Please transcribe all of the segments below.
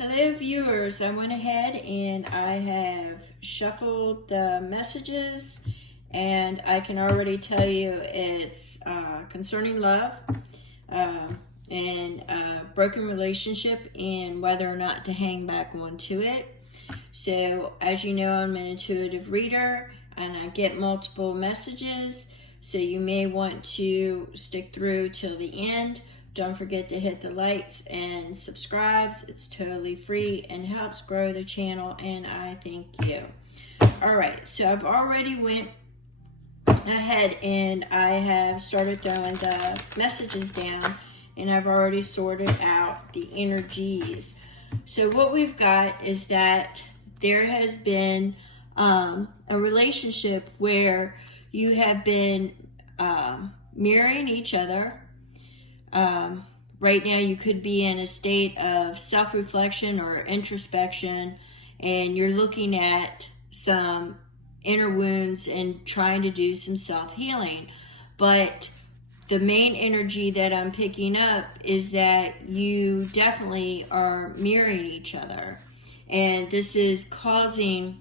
Hello viewers, I went ahead and I have shuffled the messages and I can already tell you it's concerning love and broken relationship and whether or not to hang back onto it. So as you know, I'm an intuitive reader and I get multiple messages, so you may want to stick through till the end. Don't forget to hit the likes and subscribes. It's totally free and helps grow the channel, and I thank you. All right, so I've already went ahead and I have started throwing the messages down, and I've already sorted out the energies. So what we've got is that there has been a relationship where you have been mirroring each other. Right now you could be in a state of self-reflection or introspection, and you're looking at some inner wounds and trying to do some self-healing. But the main energy that I'm picking up is that you definitely are mirroring each other, and this is causing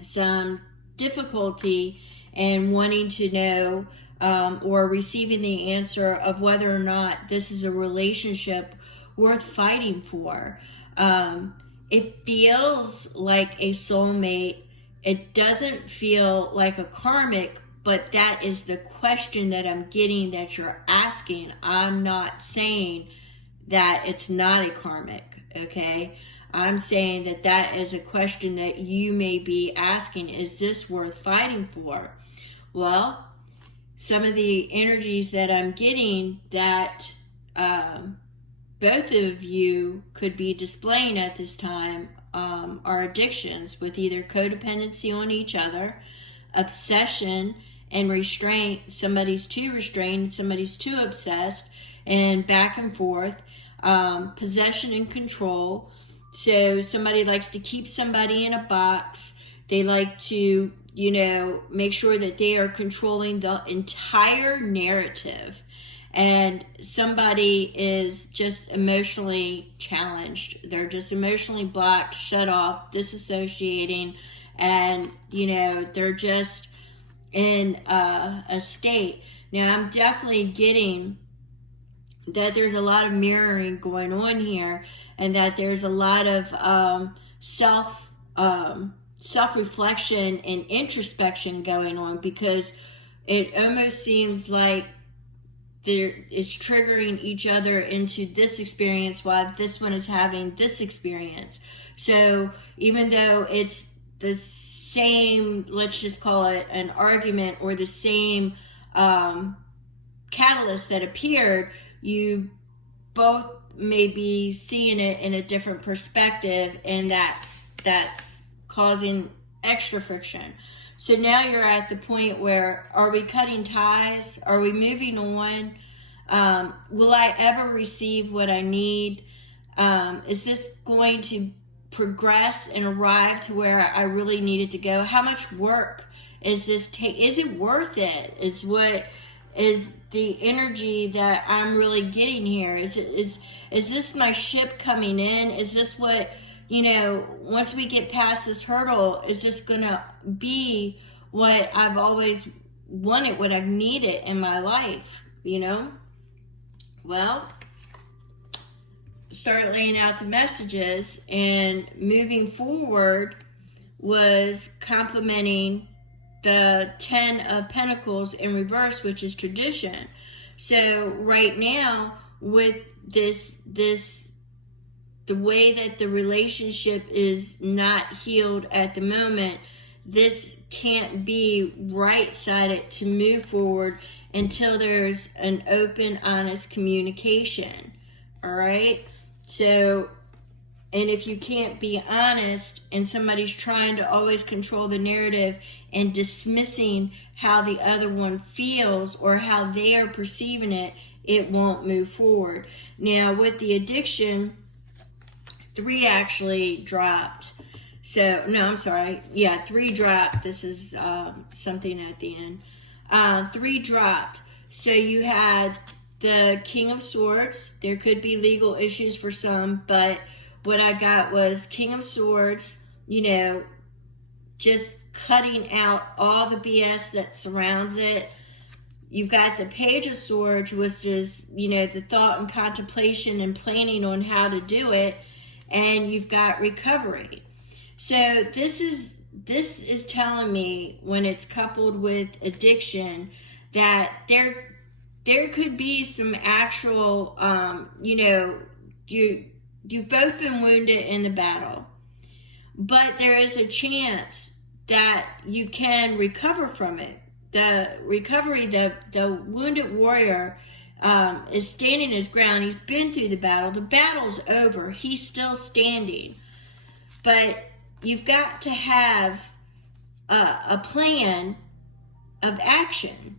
some difficulty in wanting to know or receiving the answer of whether or not this is a relationship worth fighting for. It feels like a soulmate. It doesn't feel like a karmic, but that is the question that I'm getting that you're asking. I'm not saying that it's not a karmic, okay? I'm saying that that is a question that you may be asking. Is this worth fighting for? Well, some of the energies that I'm getting that both of you could be displaying at this time are addictions with either codependency on each other, obsession and restraint. Somebody's too restrained, somebody's too obsessed, and back and forth. Possession and control. So somebody likes to keep somebody in a box. They like to, make sure that they are controlling the entire narrative. And somebody is just emotionally challenged. They're just emotionally blocked, shut off, disassociating, and, they're just in a state. Now, I'm definitely getting that there's a lot of mirroring going on here, and that there's a lot of self-reflection and introspection going on, because it almost seems like it's triggering each other into this experience while this one is having this experience. So even though it's the same, let's just call it an argument, or the same catalyst that appeared, you both may be seeing it in a different perspective, and that's causing extra friction. So now you're at the point where, are we cutting ties? Are we moving on? Will I ever receive what I need? Is this going to progress and arrive to where I really need it to go? How much work is this take? Is it worth it? Is the energy that I'm really getting here? Is this my ship coming in? Is this what, once we get past this hurdle, is this gonna be what I've always wanted, what I've needed in my life, Well, start laying out the messages, and moving forward was complementing the 10 of Pentacles in reverse, which is tradition. So right now, with the way that the relationship is not healed at the moment, this can't be right-sided to move forward until there's an open, honest communication. All right? So, and if you can't be honest, and somebody's trying to always control the narrative and dismissing how the other one feels or how they are perceiving it, it won't move forward. Now, with the addiction, 3 actually dropped. So, no, I'm sorry. Yeah, 3 dropped. This is something at the end. 3 dropped. So you had the King of Swords. There could be legal issues for some, but what I got was King of Swords, you know, just cutting out all the BS that surrounds it. You've got the Page of Swords, which is, you know, the thought and contemplation and planning on how to do it. And you've got recovery. So this is telling me, when it's coupled with addiction, that there could be some actual, you know, you've both been wounded in the battle, but there is a chance that you can recover from it. The recovery, the wounded warrior is standing his ground. He's been through the battle. The battle's over. He's still standing. But you've got to have a plan of action.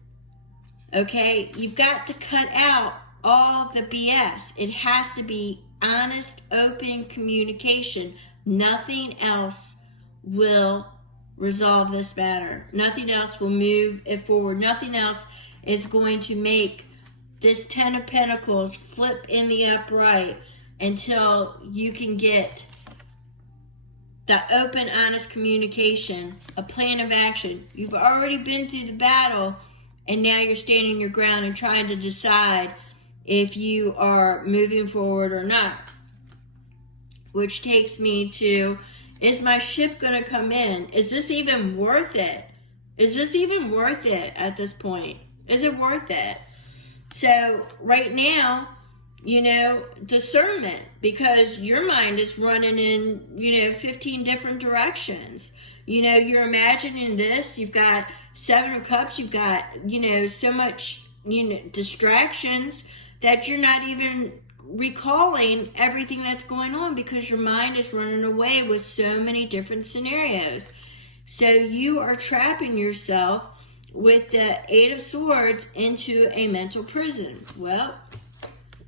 Okay? You've got to cut out all the BS. It has to be honest, open communication. Nothing else will resolve this matter. Nothing else will move it forward. Nothing else is going to make this 10 of Pentacles flip in the upright until you can get the open, honest communication, a plan of action. You've already been through the battle, and now you're standing your ground and trying to decide if you are moving forward or not. Which takes me to, is my ship going to come in? Is this even worth it? Is this even worth it at this point? Is it worth it? So right now, you know, discernment, because your mind is running in, you know, 15 different directions. You know, you're imagining this. You've got 7 of Cups. You've got, you know, so much, you know, distractions that you're not even recalling everything that's going on, because your mind is running away with so many different scenarios. So you are trapping yourself with the 8 of Swords into a mental prison. Well,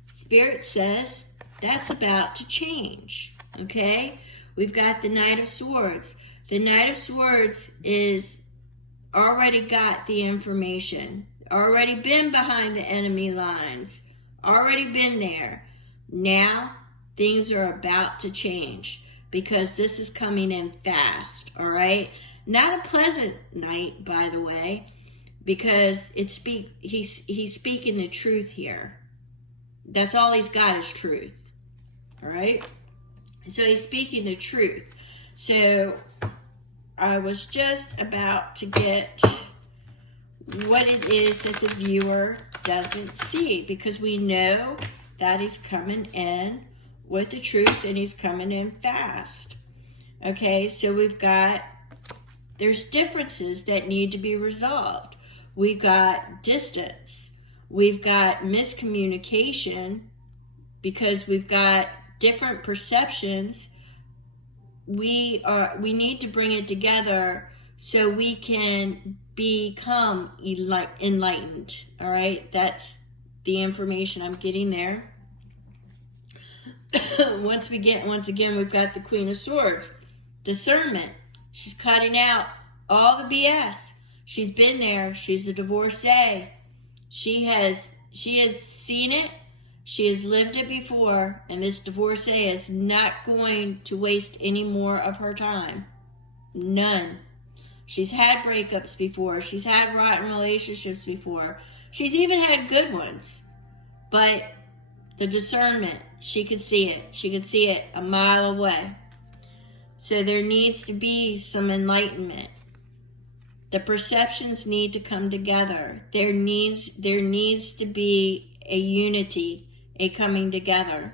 Spirit says that's about to change. Okay? We've got the Knight of Swords. The Knight of Swords is already got the information, already been behind the enemy lines, already been there. Now, things are about to change, because this is coming in fast, all right? Not a pleasant night, by the way, because he's speaking the truth here. That's all he's got is truth, all right? So he's speaking the truth. So I was just about to get what it is that the viewer doesn't see, because we know that he's coming in with the truth, and he's coming in fast. Okay, so we've got, there's differences that need to be resolved. We've got distance. We've got miscommunication, because we've got different perceptions. We need to bring it together so we can become enlightened. All right, that's the information I'm getting there. Once again, we've got the Queen of Swords. Discernment. She's cutting out all the BS. She's been there. She's a divorcee. She has seen it. She has lived it before, and this divorcee is not going to waste any more of her time. None. She's had breakups before. She's had rotten relationships before. She's even had good ones. But the discernment, she could see it. She could see it a mile away. So there needs to be some enlightenment. The perceptions need to come together. There needs to be a unity, a coming together.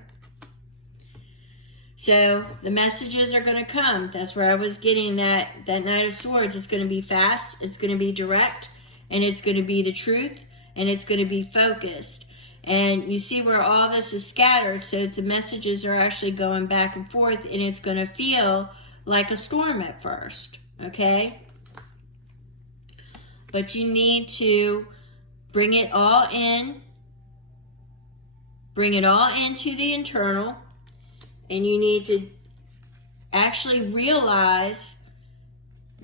So the messages are going to come. That's where I was getting that Knight of Swords. It's going to be fast. It's going to be direct. And it's going to be the truth. And it's going to be focused. And you see where all this is scattered. So the messages are actually going back and forth. And it's going to feel like a storm at first. Okay? But you need to bring it all in. Bring it all into the internal. And you need to actually realize,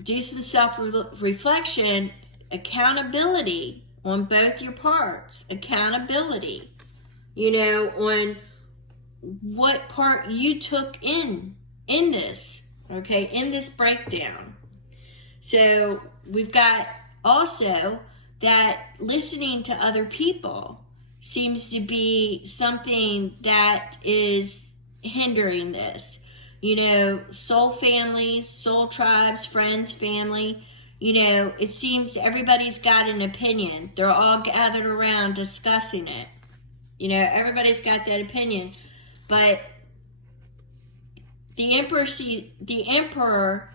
do some self-reflection, accountability on both your parts. Accountability. You know, on what part you took in this, okay, in this breakdown. So we've got also that listening to other people seems to be something that is hindering this. You know, soul families, soul tribes, friends, family, you know, it seems everybody's got an opinion. They're all gathered around discussing it. You know, everybody's got that opinion. But the emperor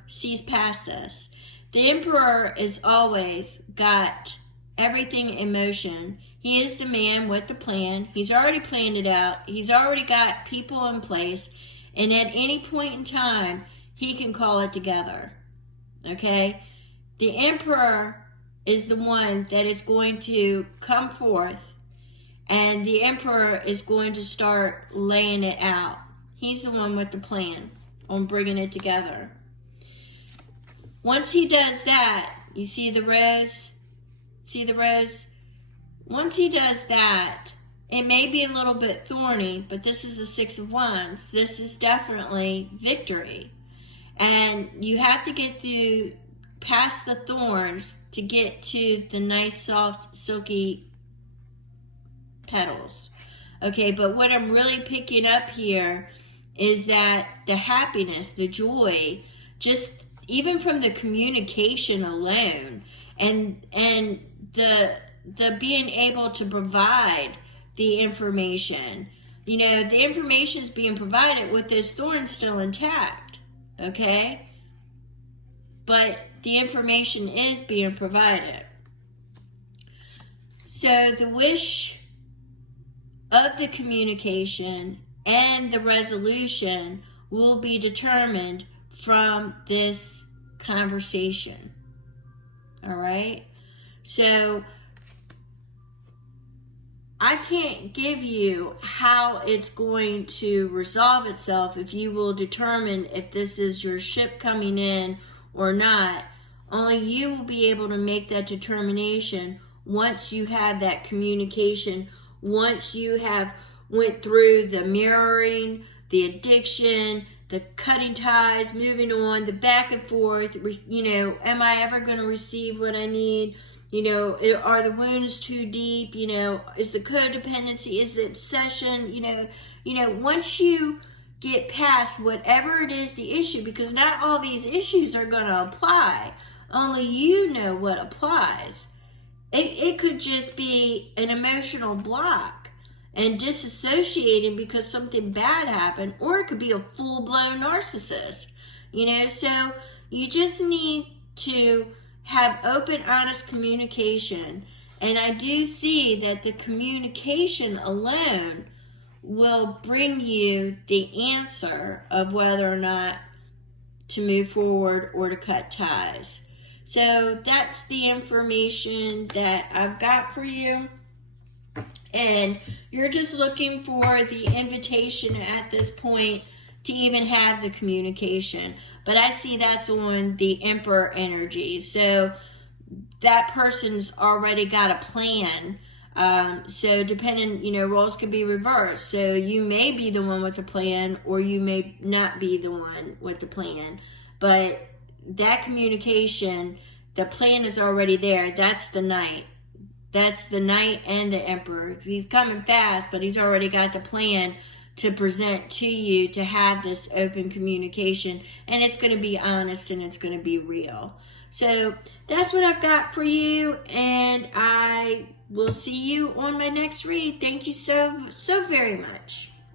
sees past this. The emperor is always got everything in motion. He is the man with the plan. He's already planned it out. He's already got people in place. And at any point in time, he can call it together. Okay? The emperor is the one that is going to come forth, and the emperor is going to start laying it out. He's the one with the plan on bringing it together. Once he does that, you see the rose? See the rose? Once he does that, it may be a little bit thorny, but this is the Six of Wands. This is definitely victory. And you have to get through past the thorns to get to the nice, soft, silky petals. Okay, but what I'm really picking up here is that the happiness, the joy, just even from the communication alone, and the being able to provide the information. You know, the information is being provided with those thorns still intact. Okay? But the information is being provided. So the wish of the communication and the resolution will be determined from this conversation. All right? So I can't give you how it's going to resolve itself if you will determine if this is your ship coming in or not. Only you will be able to make that determination once you have that communication, once you have went through the mirroring, the addiction, the cutting ties, moving on, the back and forth. You know, am I ever going to receive what I need? You know, are the wounds too deep? You know, is the codependency, is the obsession? You know, once you get past whatever it is the issue, because not all these issues are going to apply. Only you know what applies. It could just be an emotional block and disassociating because something bad happened, or it could be a full-blown narcissist. You know, so you just need to have open, honest communication. And I do see that the communication alone will bring you the answer of whether or not to move forward or to cut ties. So that's the information that I've got for you. And you're just looking for the invitation at this point to even have the communication. But I see that's on the Emperor energy. So that person's already got a plan. So depending, you know, roles could be reversed. So you may be the one with the plan, or you may not be the one with the plan. But that communication, the plan is already there. That's the Knight. That's the Knight and the Emperor. He's coming fast, but he's already got the plan to present to you to have this open communication. And it's going to be honest and it's going to be real. So that's what I've got for you. And I will see you on my next read. Thank you so very much.